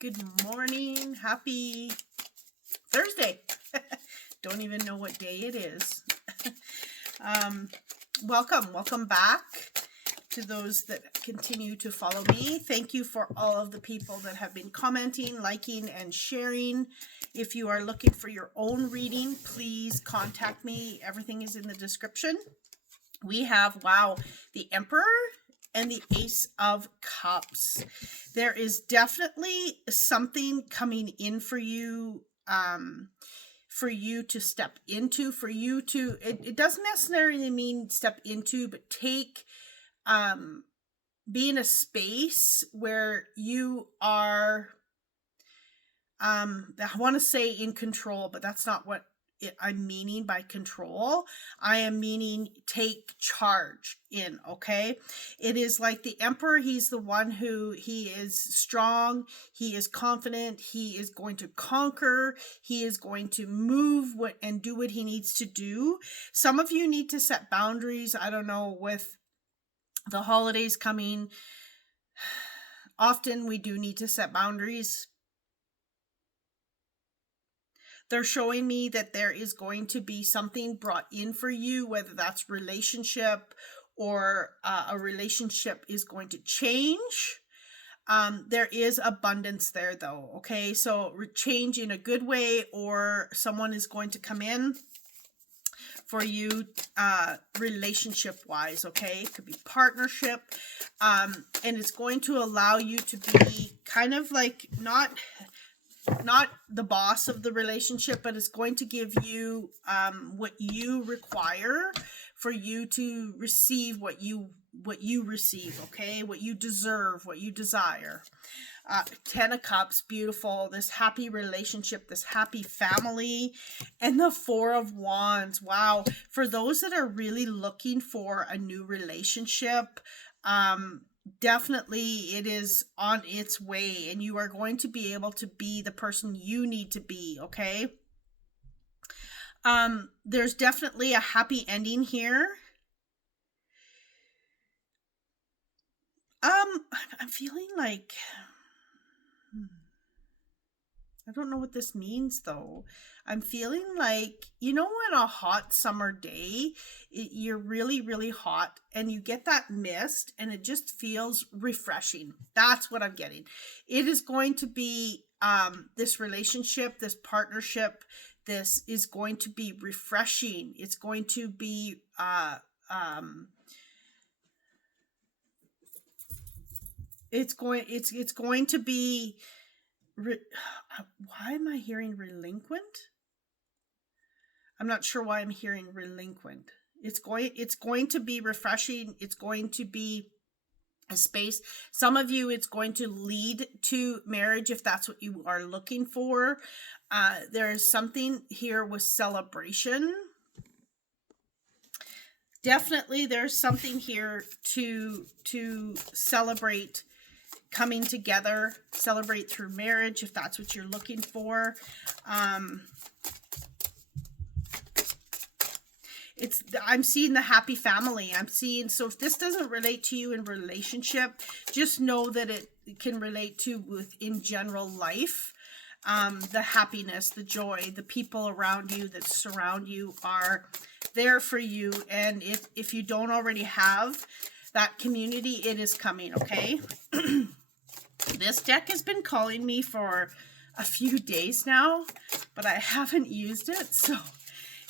Good morning. Happy Thursday. Don't even know what day it is. Welcome back to those that continue to follow me. Thank you for all of the people that have been commenting, liking, and sharing. If you are looking for your own reading, please contact me. Everything is in the description. We have, the Emperor and the Ace of Cups. There is definitely something coming in for you to step into, it doesn't necessarily mean step into, but take, be in a space where you are, I want to say in control, but that's not what I'm meaning by control. I am meaning take charge in, okay? It is like the Emperor. He's the one who, he is strong. He is confident. He is going to conquer. He is going to move and do what he needs to do. Some of you need to set boundaries. I don't know, with the holidays coming, often we do need to set boundaries. They're showing me that there is going to be something brought in for you, whether that's relationship or a relationship is going to change. There is abundance there though, okay? So change in a good way, or someone is going to come in for you relationship wise, okay? It could be partnership, and it's going to allow you to be kind of like not the boss of the relationship, but it's going to give you what you require for you to receive what you receive, okay? What you deserve, what you desire. 10 of Cups, beautiful. This happy relationship, this happy family, and the 4 of Wands. Wow. For those that are really looking for a new relationship, definitely it is on its way, and you are going to be able to be the person you need to be, okay? There's definitely a happy ending here. I'm feeling like, I don't know what this means though. I'm feeling like, on a hot summer day, you're really, really hot and you get that mist and it just feels refreshing. That's what I'm getting. It is going to be, this relationship, this partnership, this is going to be refreshing. It's going to be, it's going to be, why am I hearing relinquent? I'm not sure why I'm hearing relinquent. It's going to be refreshing. It's going to be a space. Some of you, it's going to lead to marriage if that's what you are looking for. There's something here with celebration. Definitely there's something here to celebrate coming together, celebrate through marriage if that's what you're looking for. I'm seeing the happy family. So if this doesn't relate to you in relationship, just know that it can relate to within general life. The happiness, the joy, the people around you that surround you are there for you. And if you don't already have that community, it is coming, okay? This deck has been calling me for a few days now, but I haven't used it, so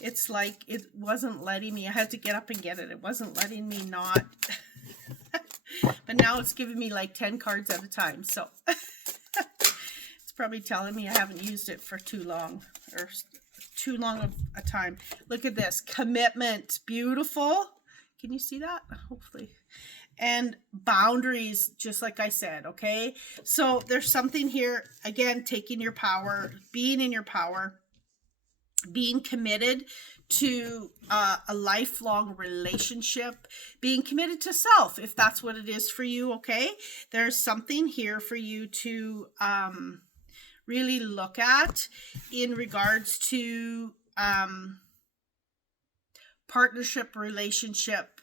it's like it wasn't letting me. I had to get up and get it. It wasn't letting me not. But now it's giving me like 10 cards at a time, so it's probably telling me I haven't used it for too long, or too long of a time. Look at this. Commitment. Beautiful. Can you see that? Hopefully. And boundaries, just like I said, okay? So there's something here, again, taking your power, being in your power, being committed to a lifelong relationship, being committed to self, if that's what it is for you, okay? There's something here for you to really look at in regards to partnership, relationship,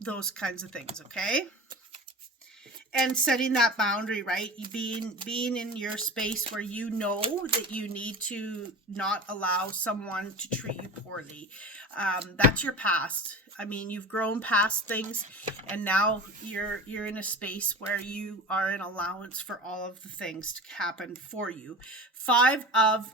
those kinds of things, okay? And setting that boundary, right? Being in your space where you know that you need to not allow someone to treat you poorly. That's your past. I mean, you've grown past things, and now you're in a space where you are an allowance for all of the things to happen for you. 5 of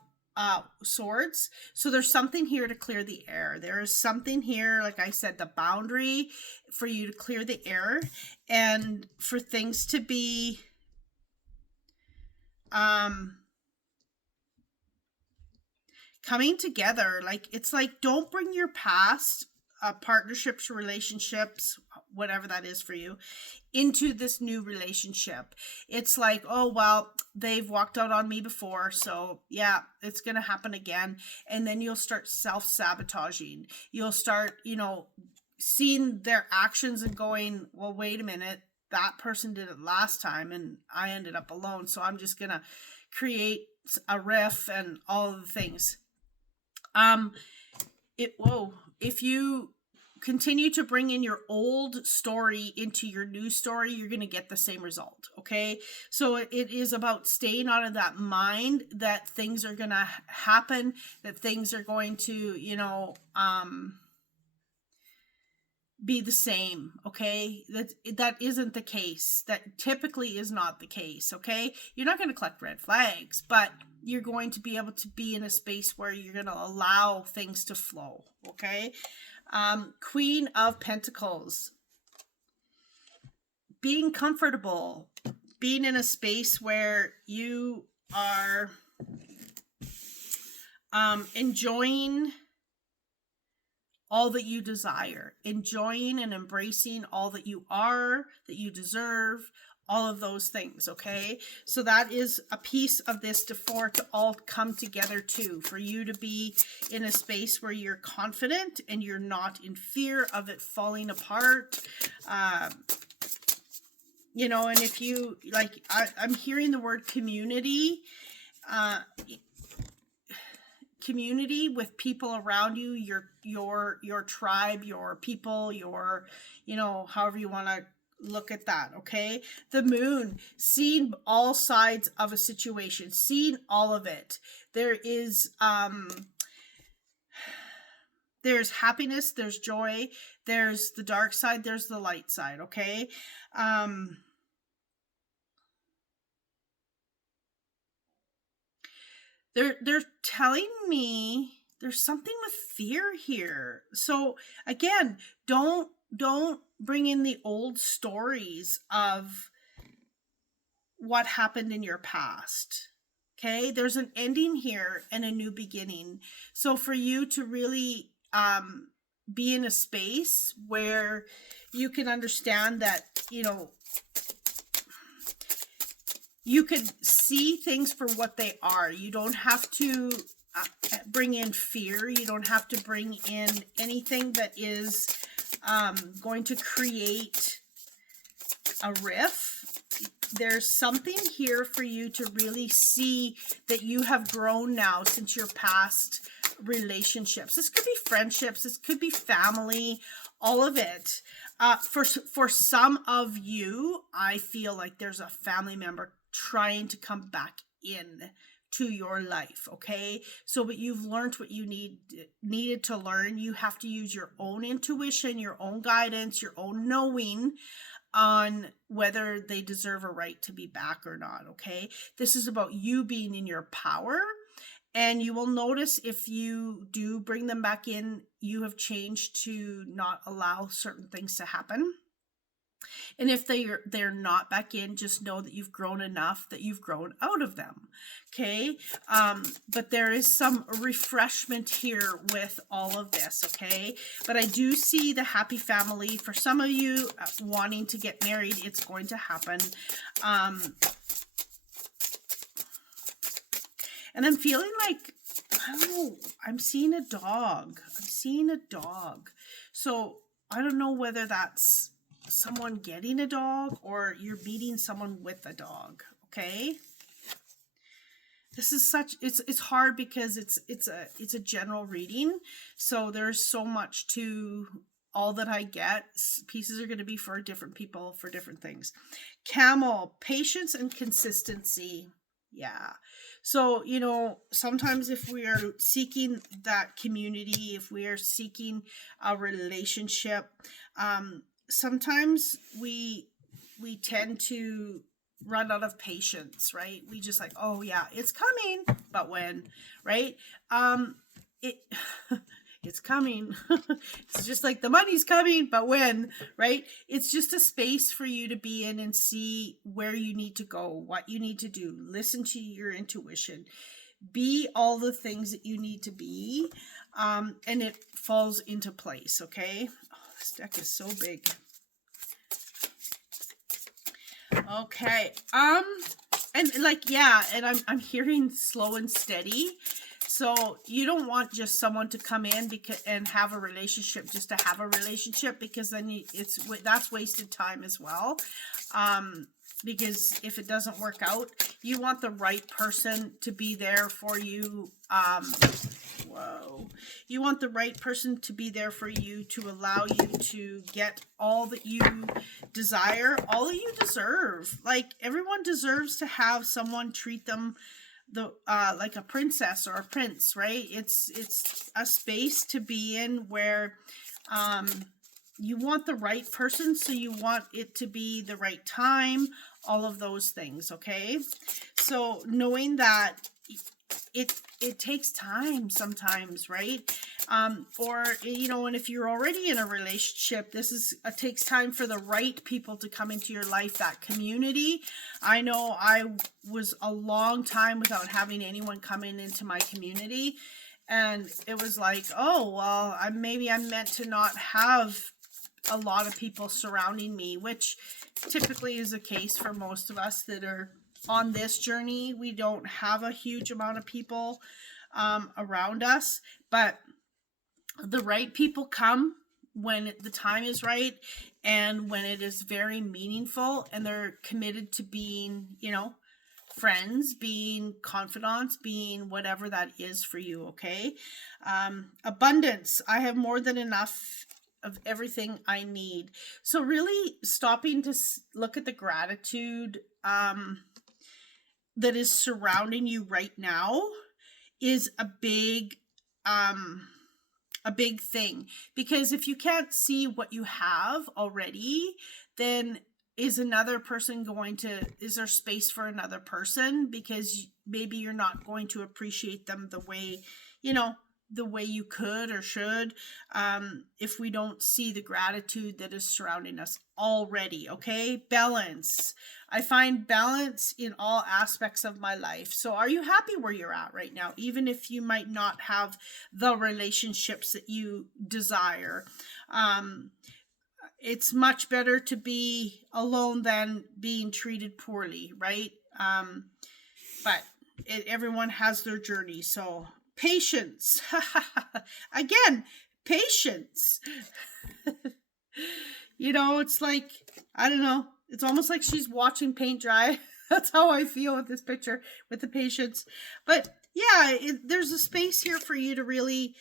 swords. So there's something here to clear the air. There is something here, like I said, the boundary for you to clear the air and for things to be coming together. Like, it's like, don't bring your past partnerships, relationships, whatever that is for you, into this new relationship. It's like, oh, well, they've walked out on me before, so yeah, it's going to happen again. And then you'll start self-sabotaging. You'll start, seeing their actions and going, well, wait a minute, that person did it last time and I ended up alone, so I'm just going to create a riff and all of the things. If you continue to bring in your old story into your new story, you're going to get the same result. Okay. So it is about staying out of that mind that things are going to happen, that things are going to, be the same. Okay. That isn't the case. That typically is not the case. Okay. You're not going to collect red flags, but you're going to be able to be in a space where you're going to allow things to flow. Okay. Queen of Pentacles. Being comfortable, being in a space where you are enjoying all that you desire, enjoying and embracing all that you are, that you deserve, all of those things. Okay. So that is a piece of this for to all come together too, for you to be in a space where you're confident and you're not in fear of it falling apart. And if you like, I'm hearing the word community, community with people around you, your tribe, your people, your, however you want to look at that. Okay. The moon, seeing all sides of a situation, seeing all of it. There is, there's happiness, there's joy, there's the dark side, there's the light side. Okay. They're telling me there's something with fear here. So again, don't bring in the old stories of what happened in your past. Okay? There's an ending here and a new beginning. So for you to really be in a space where you can understand that, you could see things for what they are. You don't have to bring in fear. You don't have to bring in anything that is going to create a riff. There's something here for you to really see that you have grown now since your past relationships. This could be friendships. This could be family, all of it. For some of you, I feel like there's a family member trying to come back in to your life. Okay. So, but you've learned what you needed to learn. You have to use your own intuition, your own guidance, your own knowing on whether they deserve a right to be back or not. Okay. This is about you being in your power. And you will notice if you do bring them back in, you have changed to not allow certain things to happen. And if they're not back in, just know that you've grown enough that you've grown out of them. Okay. But there is some refreshment here with all of this. Okay. But I do see the happy family. For some of you wanting to get married, it's going to happen. And I'm feeling like, I don't know, I'm seeing a dog. So I don't know whether that's someone getting a dog or you're meeting someone with a dog. Okay. This is it's hard because it's a general reading. So there's so much to all that I get. Pieces are going to be for different people, for different things. Camel, patience and consistency. Yeah. So, sometimes if we are seeking that community, if we are seeking a relationship, sometimes we tend to run out of patience, right? We just like, oh yeah, it's coming, but when, right? It it's coming. It's just like the money's coming, but when, right? It's just a space for you to be in and see where you need to go, what you need to do, listen to your intuition, be all the things that you need to be, and it falls into place. Okay. Oh, this deck is so big. Okay. And like, yeah, and I'm hearing slow and steady. So you don't want just someone to come in and have a relationship just to have a relationship, because then that's wasted time as well. Because if it doesn't work out, you want the right person to be there for you. You want the right person to be there for you, to allow you to get all that you desire, all that you deserve. Like, everyone deserves to have someone treat them like a princess or a prince, right? It's a space to be in where you want the right person, so you want it to be the right time, all of those things. Okay, so knowing that it takes time sometimes, right? Or, and if you're already in a relationship, it takes time for the right people to come into your life, that community. I know I was a long time without having anyone coming into my community, and it was like, oh, well, maybe I'm meant to not have a lot of people surrounding me, which typically is the case for most of us that are on this journey. We don't have a huge amount of people around us, but the right people come when the time is right and when it is very meaningful, and they're committed to being, friends, being confidants, being whatever that is for you. Okay. Abundance. I have more than enough of everything I need. So really stopping to look at the gratitude that is surrounding you right now is a big thing, because if you can't see what you have already, then is there space for another person? Because maybe you're not going to appreciate them the way you could or should, if we don't see the gratitude that is surrounding us already. Okay. Balance. I find balance in all aspects of my life. So are you happy where you're at right now? Even if you might not have the relationships that you desire, it's much better to be alone than being treated poorly, right? But everyone has their journey. So patience. Again, patience. It's like, I don't know. It's almost like she's watching paint dry. That's how I feel with this picture, with the patience. But yeah, there's a space here for you to really,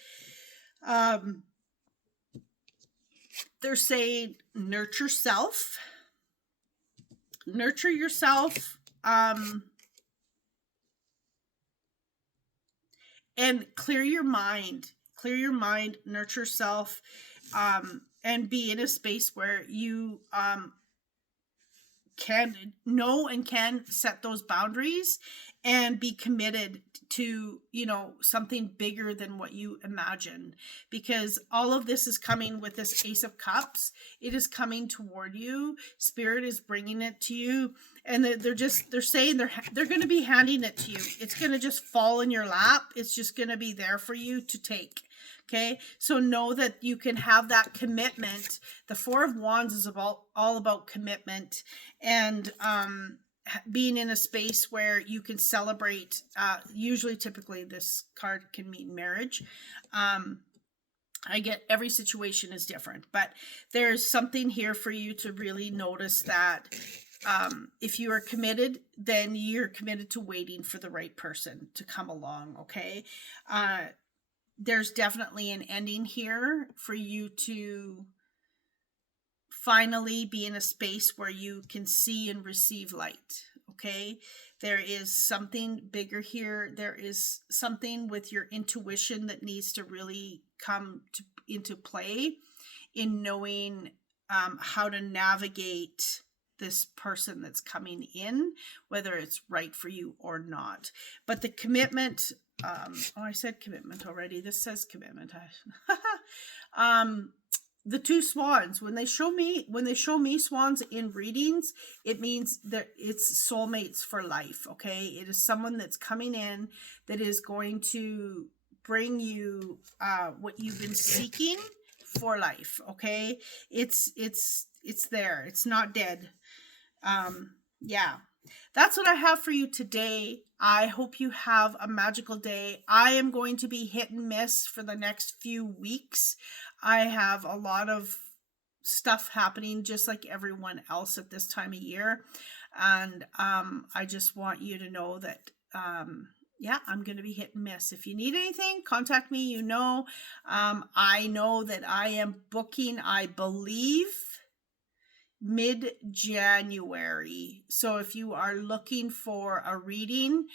they're saying nurture yourself, and clear your mind, nurture self, and be in a space where you, can know and can set those boundaries and be committed to, something bigger than what you imagine, because all of this is coming with this Ace of Cups. It is coming toward you. Spirit is bringing it to you, and they're saying they're going to be handing it to you. It's going to just fall in your lap. It's just going to be there for you to take. Okay, so know that you can have that commitment. The Four of Wands is all about commitment, and being in a space where you can celebrate. Typically this card can mean marriage. I get every situation is different, but there's something here for you to really notice that if you are committed, then you're committed to waiting for the right person to come along. Okay. There's definitely an ending here for you to finally be in a space where you can see and receive light. Okay, there is something bigger here. There is something with your intuition that needs to really come into play in knowing how to navigate this person that's coming in, whether it's right for you or not. But the commitment, I said commitment already. This says commitment. The two swans, when they show me swans in readings, it means that it's soulmates for life. Okay, it is someone that's coming in that is going to bring you what you've been seeking for life. Okay, it's there, it's not dead. Yeah, that's what I have for you today. I hope you have a magical day. I am going to be hit and miss for the next few weeks. I have a lot of stuff happening just like everyone else at this time of year. And I just want you to know that, yeah, I'm going to be hit and miss. If you need anything, contact me. I know that I am booking, I believe, mid-January. So if you are looking for a reading,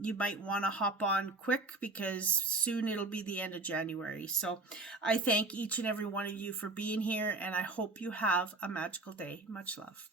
you might want to hop on quick because soon it'll be the end of January. So I thank each and every one of you for being here, and I hope you have a magical day. Much love.